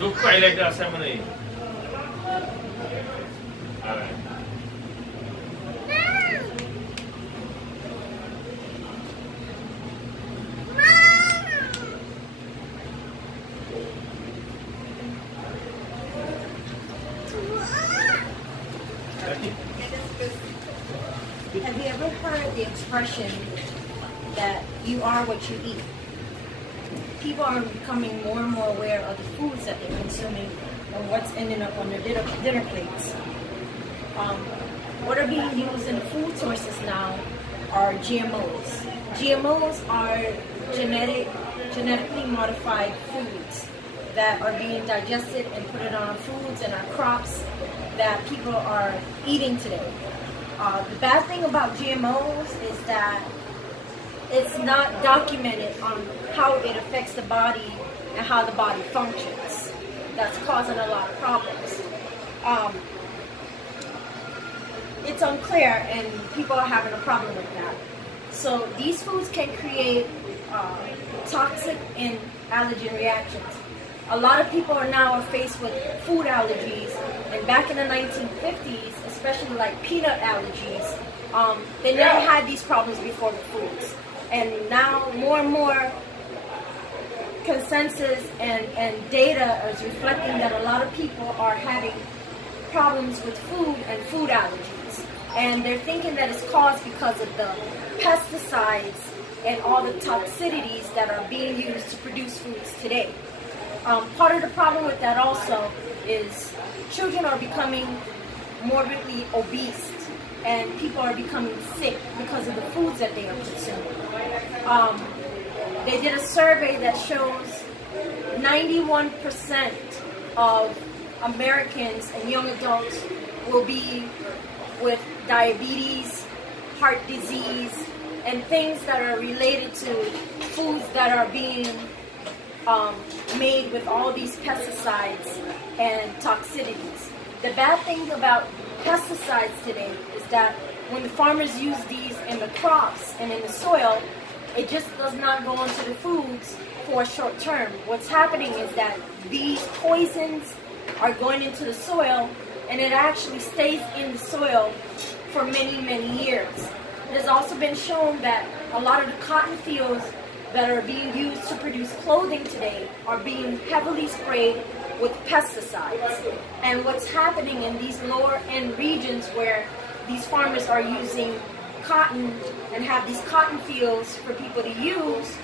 Look quite like that, Simon. Alright. Have you ever heard the expression that you are what you eat? People are becoming more and more aware of the foods that they're consuming and what's ending up on their dinner plates. What are being used in the food sources now are GMOs. GMOs are genetically modified foods that are being digested and put it on our foods and our crops that people are eating today. The bad thing about GMOs is that it's not documented on how it affects the body and how the body functions. That's causing a lot of problems. It's unclear and people are having a problem with that. So these foods can create toxic and allergen reactions. A lot of people are now faced with food allergies, and back in the 1950s, especially like peanut allergies, they never had these problems before with foods. And now more and more consensus and data is reflecting that a lot of people are having problems with food and food allergies. And they're thinking that it's caused because of the pesticides and all the toxicities that are being used to produce foods today. Part of the problem with that also is children are becoming morbidly obese and people are becoming sick because of the foods that they are consuming. They did a survey that shows 91% of Americans and young adults will be with diabetes, heart disease, and things that are related to foods that are being made with all these pesticides and toxicities. The bad thing about pesticides today is that when the farmers use these in the crops and in the soil, it just does not go into the foods for a short term. What's happening is that these poisons are going into the soil and it actually stays in the soil for many, many years. It has also been shown that a lot of the cotton fields that are being used to produce clothing today are being heavily sprayed with pesticides. And what's happening in these lower end regions where these farmers are using cotton and have these cotton fields for people to use,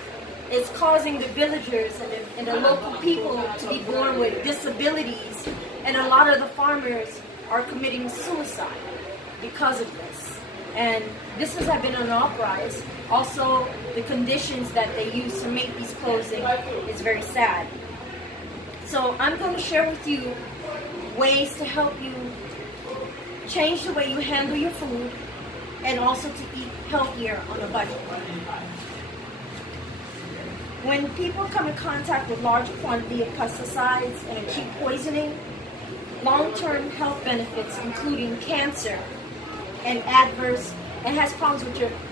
is causing the villagers and the local people to be born with disabilities, and a lot of the farmers are committing suicide because of this. And this has been an uprise. Also, the conditions that they use to make these clothing is very sad. So I'm going to share with you ways to help you change the way you handle your food and also to eat healthier on a budget. When people come in contact with large quantity of pesticides and acute poisoning, long-term health benefits including cancer and has problems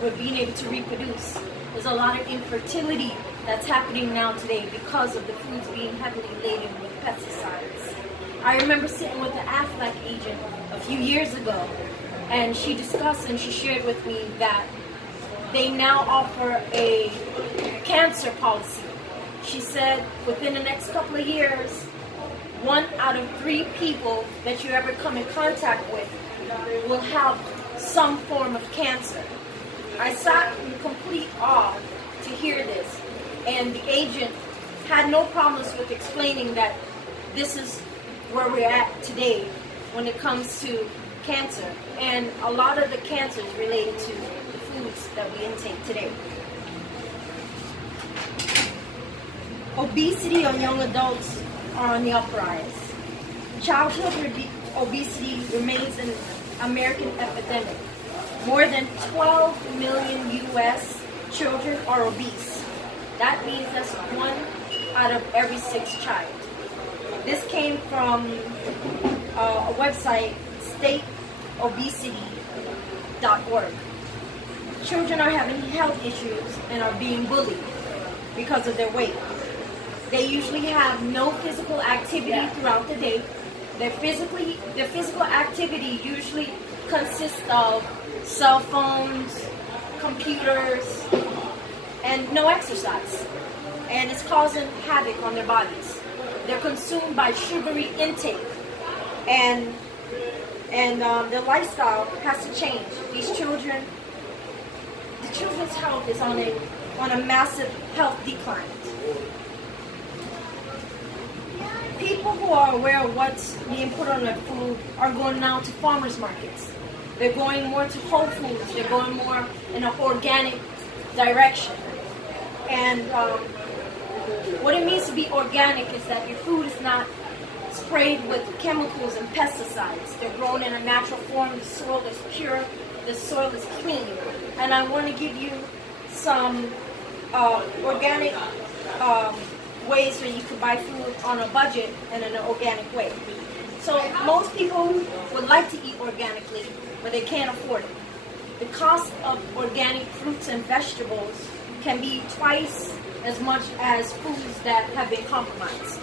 with being able to reproduce. There's a lot of infertility that's happening now today because of the foods being heavily laden with pesticides. I remember sitting with the Aflac agent a few years ago, and she discussed and she shared with me that they now offer a cancer policy. She said within the next couple of years, 1 out of 3 people that you ever come in contact with will have some form of cancer. I sat in complete awe to hear this, and the agent had no problems with explaining that this is where we're at today when it comes to cancer, and a lot of the cancers related to the foods that we intake today. Obesity on young adults are on the uprise. Childhood obesity remains an American epidemic. More than 12 million U.S. children are obese. That means that's 1 out of every 6 child. This came from a website, stateobesity.org. Children are having health issues and are being bullied because of their weight. They usually have no physical activity throughout the day. Their physical activity usually consists of cell phones, computers, and no exercise. And it's causing havoc on their bodies. They're consumed by sugary intake, and their lifestyle has to change. The children's health is on a massive health decline. People who are aware of what's being put on their food are going now to farmers markets. They're going more to Whole Foods. They're going more in an organic direction. And what it means to be organic is that your food is not sprayed with chemicals and pesticides. They're grown in a natural form. The soil is pure. The soil is clean. And I want to give you some organic ways where you can buy food on a budget and in an organic way. So most people would like to eat organically, but they can't afford it. The cost of organic fruits and vegetables can be twice as much as foods that have been compromised.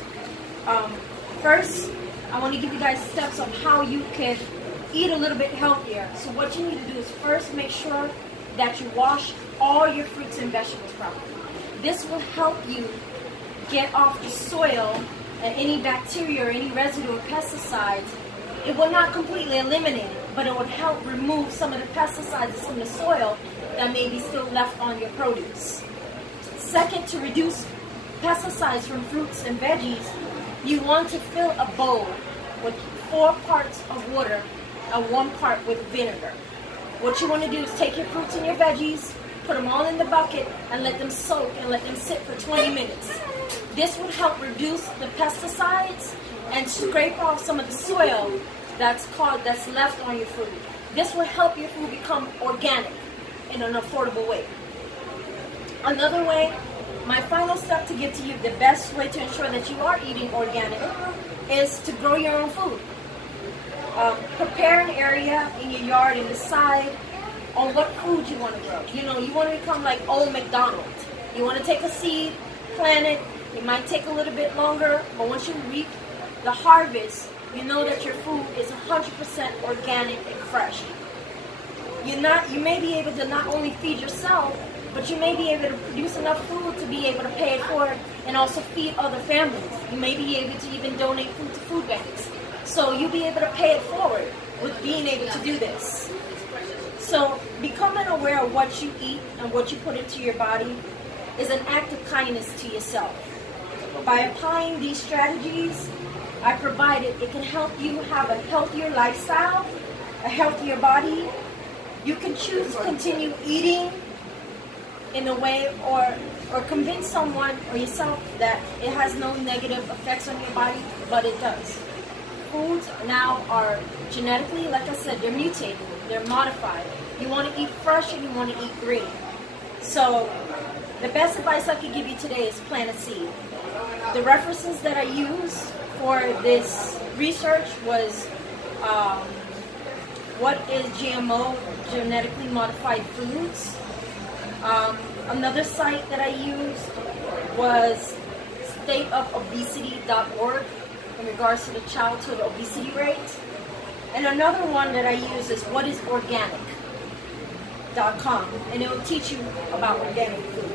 First, I want to give you guys steps on how you can eat a little bit healthier. So what you need to do is first make sure that you wash all your fruits and vegetables properly. This will help you get off the soil and any bacteria or any residue of pesticides. It will not completely eliminate it, but it would help remove some of the pesticides from the soil that may be still left on your produce. Second, to reduce pesticides from fruits and veggies, you want to fill a bowl with 4 parts of water and 1 part with vinegar. What you want to do is take your fruits and your veggies, put them all in the bucket, and let them soak and let them sit for 20 minutes. This would help reduce the pesticides and scrape off some of the soil that's left on your food. This will help your food become organic in an affordable way. Another way, my final step to give to you the best way to ensure that you are eating organic is to grow your own food. Prepare an area in your yard and decide on what food you want to grow. You know, you want to become like old McDonald. You want to take a seed, plant it. It might take a little bit longer, but once you reap the harvest, you know that your food is 100% organic and fresh. You may be able to not only feed yourself, but you may be able to produce enough food to be able to pay it forward and also feed other families. You may be able to even donate food to food banks. So you'll be able to pay it forward with being able to do this. So becoming aware of what you eat and what you put into your body is an act of kindness to yourself. By applying these strategies I provided, it can help you have a healthier lifestyle, a healthier body. You can choose to continue eating in a way or convince someone or yourself that it has no negative effects on your body, but it does. Foods now are genetically, like I said, they're mutated, they're modified. You want to eat fresh and you want to eat green. So the best advice I could give you today is plant a seed. The references that I used for this research was what is GMO, genetically modified foods. Another site that I used was stateofobesity.org in regards to the childhood obesity rate. And another one that I use is whatisorganic.com, and it will teach you about organic food.